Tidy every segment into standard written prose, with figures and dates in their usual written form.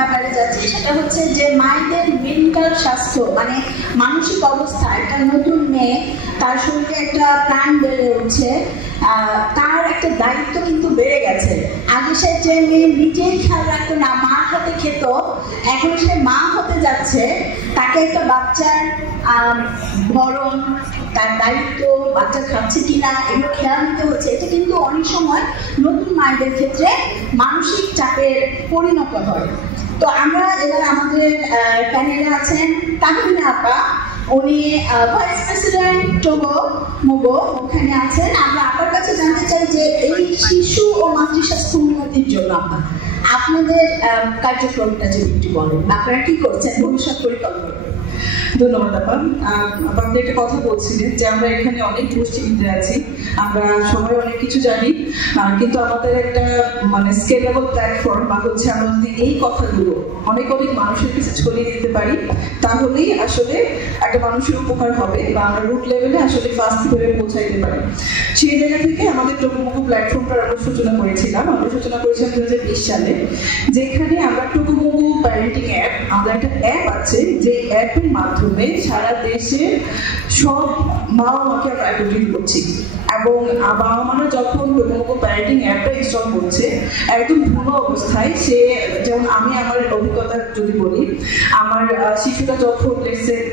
ব্যাপারে যাচ্ছি, সেটা হচ্ছে যে মায়েদের মেন্টাল স্বাস্থ্য মানে মানসিক অবস্থা। একটা নতুন মেয়ে, তার শরীরে একটা প্রাণ বেড়ে উঠছে, তার একটা দায়িত্ব কিন্তু বেড়ে গেছে। আগে সে যে মেয়ে নিজেই খেয়াল রাখতো না, মার হাতে খেত, এখন সে মা হতে যাচ্ছে, তাকে একটা বাচ্চার ভরণ, তার দায়িত্ব, বাচ্চা খাচ্ছে কিনা এগুলো খেয়াল নিতে হচ্ছে। এটা কিন্তু অনেক সময় নতুন মায়েদের ক্ষেত্রে মানসিক চাপের পরিণত হয়। তো আমরা এবার আমাদের প্যানেলে আছেন তাহমিনা আপা, উনি ভাইস প্রেসিডেন্ট টোগো মোগো ওখানে আছেন। আমরা আপনার কাছে জানতে চাই যে এই শিশু ও মাতৃস্বাস্থ্য উন্নতির জন্য আপনাদের কার্যক্রমটা যদি একটু বলেন, আপনারা কি করছেন, ভবিষ্যৎ পরিকল্পনা। ধন্যবাদ আপা। আপনি একটা কথা বলছিলেন যে আমরা এখানে অনেক গোষ্ঠীবিদে আছি, আমরা সবাই অনেক কিছু জানি, কিন্তু আমাদের একটা মানে স্কেলেবল প্ল্যাটফর্ম বা হচ্ছে আমরা যদি এই কথাগুলো অনেক অনেক মানুষের কাছে ছড়িয়ে দিতে পারি, তাহলেই আসলে একটা মানুষের উপকার হবে বা আমরা রুট লেভেলে আসলে ফার্স্ট লেভেলে পৌঁছাইতে পারি। সেই জায়গা থেকে আমাদের টোকোমোকো প্ল্যাটফর্মটার আমরা সূচনা করেছিলাম 2020 সালে, যেখানে আমরা টোকোমোকো প্যারেন্টিং অ্যাপ, আমরা একটা অ্যাপ আছে যে অ্যাপের মাধ্যমে সারা দেশে সব মা বাবাকে আমরা অ্যাডভোকেট করছি। এবং বাবা মারা যখন টোকোমোকো প্যারেন্টিং অ্যাপটা ইনস্টল করছে একদম ভুলো অবস্থায়, সে যেমন আমি আমার অভিজ্ঞতা যদি বলি, আমার শিশুটা যখন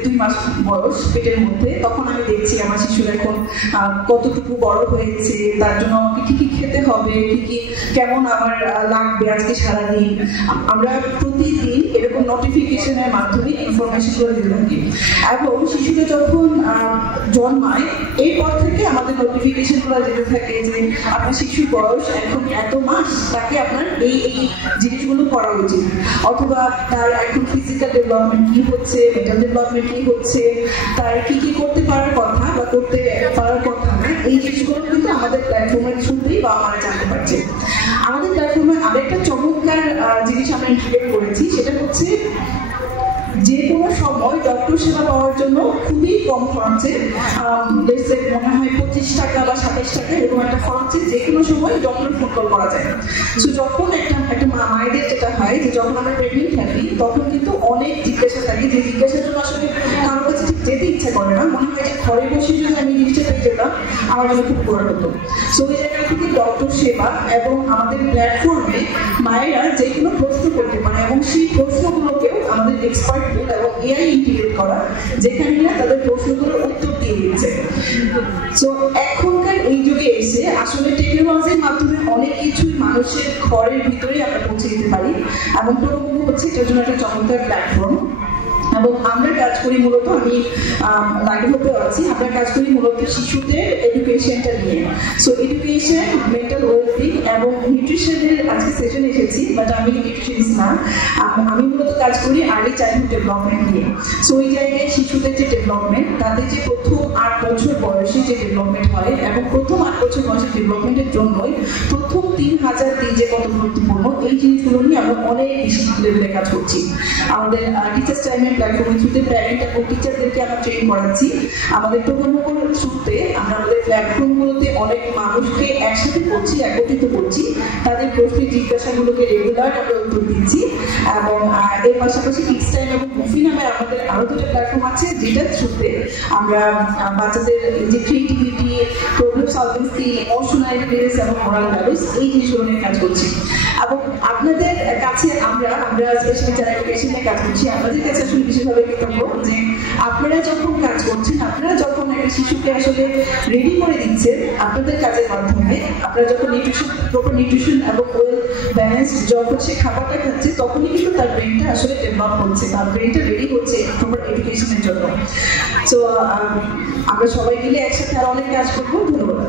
2 মাস বয়স পেটের মধ্যে, তখন আমি দেখছি আমার শিশুরা এখন কতটুকু বড় হয়েছে, তার জন্য আমাকে কি কি খেতে হবে, কি কি কেমন আমার লাগবে আজকে সারাদিন। আমরা প্রতিদিন এরকম নোটিফিকেশনের মাধ্যমে ইনফরমেশন করে দিতে থাকি। এবং শিশুরা যখন জন্মায় এরপর থেকে আমাদের নোটিফিকেশন গুলো যেতে থাকে যে আপনার শিশুর বয়স এখন এত মাস, তাকে আপনার এই এই জিনিসগুলো করা উচিত, অথবা তার এখন ফিজিক্যাল ডেভেলপমেন্ট কি হচ্ছে, মেন্টাল ডেভেলপমেন্ট কি হচ্ছে, তার কি কি করতে পারার কথা বা করতে পারার কথা না, এই জিনিসগুলো কিন্তু আমাদের প্ল্যাটফর্মের থ্রুতেই বা আমরা জানতে পারছি। আমাদের প্ল্যাটফর্মে আরেকটা চমৎকার জিনিস আমরা ইন্টিগ্রেট করেছি, সেটা হচ্ছে যে কোনো সময় ডক্টর সেবা পাওয়ার জন্য খুবই কম খরচে, মনে হয় 25 টাকা বা 27 টাকা এরকম একটা খরচে যে কোনো সময় ডক্টর ফোন কল করা যায়। সো যখন একটা মায়েদের যেটা হয় যে যখন আমরা প্রেগনেন্ট থাকি তখন কিন্তু অনেক জিজ্ঞাসা থাকে, যে জিজ্ঞাসার জন্য আসলে কারোর কাছে ঠিক যেতে ইচ্ছা করে না, মনে হয় যে ঘরে বসে যদি আমি জিনিসটা পেয়ে যেতাম আমার জন্য খুব উপকার হতো। সো এই জায়গা থেকে ডক্টর সেবা এবং আমাদের প্ল্যাটফর্মে মায়েরা যে কোনো প্রশ্ন করতে পারে এবং সেই প্রশ্নগুলোকেও আমাদের এক্সপার্ট এবং এআই ইন্টিগ্রেট করা, যেখানে না তাদের প্রশ্নগুলোর উত্তর দিয়ে দিচ্ছে। সো এখনকার এই যুগে এসে আসলে টেকনোলজির মাধ্যমে অনেক কিছুই মানুষের ঘরের ভিতরেই আমরা পৌঁছে দিতে পারি, এবং টোকোমোকো হচ্ছে এটার জন্য একটা চমৎকার প্ল্যাটফর্ম। এবং আমরা কাজ করি মূলত, আমি লাইভে আছি, আমরা কাজ করি মূলত শিশুদের এডুকেশনটা নিয়ে। সো এডুকেশন, মেন্টাল ওয়েলবিং এবং নিউট্রিশনের আজকে সেশন এসেছি, বাট আমি নিউট্রিশনিস্ট না, আমি মূলত কাজ করি আর্লি চাইল্ডহুড ডেভেলপমেন্ট নিয়ে। সো এই জায়গায় শিশুদের যে ডেভেলপমেন্ট, তাদের যে প্রথম 8 বছর বয়সে যে ডেভেলপমেন্ট হয় এবং প্রথম 8 বছর বয়সের ডেভেলপমেন্টের জন্যই প্রথম 3000 দিন যে কত গুরুত্বপূর্ণ, এই জিনিসগুলো নিয়ে আমরা অনেক বেশি লেভেলে কাজ করছি। আমাদের টিচার্স টাইমের প্ল্যাটফর্মের থ্রুতে প্যারেন্ট এবং টিচারদেরকে আমরা ট্রেন করাচ্ছি। আমাদের টোকোমোকোর থ্রুতে আমরা আমাদের প্ল্যাটফর্মগুলোতে অনেক মানুষকে একসাথে করছি, একত্রিত করছি, তাদের প্রশ্নের জিজ্ঞাসাগুলোকে রেগুলার আমরা উত্তর দিচ্ছি। এবং এর পাশাপাশি কিডস টাইম এবং মুভি নামে আমাদের আরো 2টা প্ল্যাটফর্ম আছে, যেটার থ্রুতে আমরা বাচ্চাদের যে creativity, problem solving skill, emotional intelligence এবং মোরাল ভ্যালুস, এই জিনিসগুলো নিয়ে কাজ করছি। এবং আপনাদের কাছে আমরা স্পেশালি যারা এডুকেশন নিয়ে কাজ করছি, আপনাদের কাছে আসলে বিশেষভাবে কৃতজ্ঞ যে আপনারা যখন কাজ করছেন, আপনারা যখন একটা শিশুকে আসলে রেডি করে দিচ্ছেন আপনাদের কাজের মাধ্যমে, আপনারা যখন প্রপার নিউট্রিশন এবং ওয়েল ব্যালেন্স যখন সে খাবারটা খাচ্ছে, তখনই কিন্তু তার ব্রেনটা আসলে ডেভেলপ হচ্ছে, তার ব্রেনটা রেডি হচ্ছে প্রপার এডুকেশনের জন্য। সো আমরা সবাই মিলে একসাথে আর অনেক কাজ করবো। ধন্যবাদ।